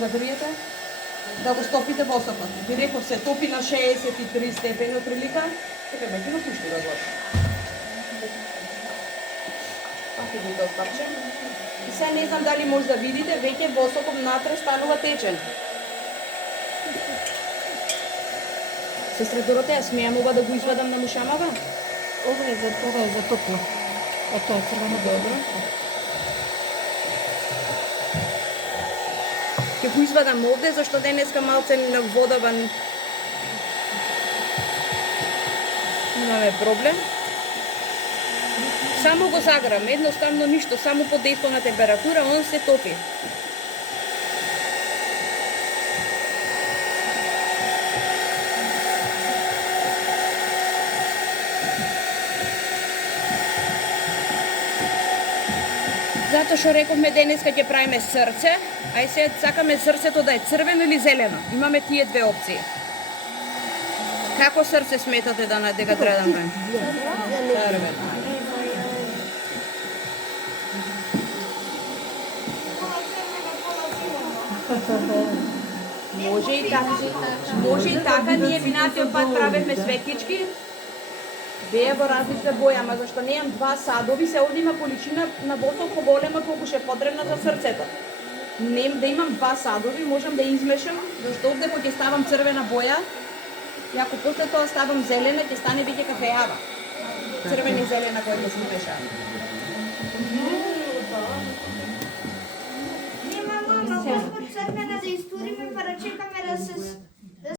да гриете, да го стопите во осопот. Ви реков се топи на 63 степени отприлика, така веќе го пушти да зложи. Пати го тоа парче. И се не знам дали може да видите, веќе во осопот внатре станува течен. Сестра Доротеја, смеам ова да го извадам на мушамава? Ова е за топло. А тоа е црвено добро. Ќе го извадам овде, зашто денеска малце на водава имаме проблем. Само го заграм, едноставно ништо, само под дејство на температура, он се топи. Затоа што рековме денеска ќе правиме срце, ај се сакаме срцето да е црвено или зелено. Имаме тие две опции. Како срце сметате дека треба да направиме? Црвено. Може и така, ние минатиот пат правевме свекички, беа во различна боја, ама зашто неам два садови, се овде има количина на ботол поголема колку ше потребна за срцето. Да имам два садови, можам да измешам, зашто овде кога ќе ставам црвена боја, и ако после тоа ставам зелена, ќе стане веќе кафеава. Црвена и зелена која ќе се измеша. Нема мама, колку црвена да истуриме, па да чекаме да се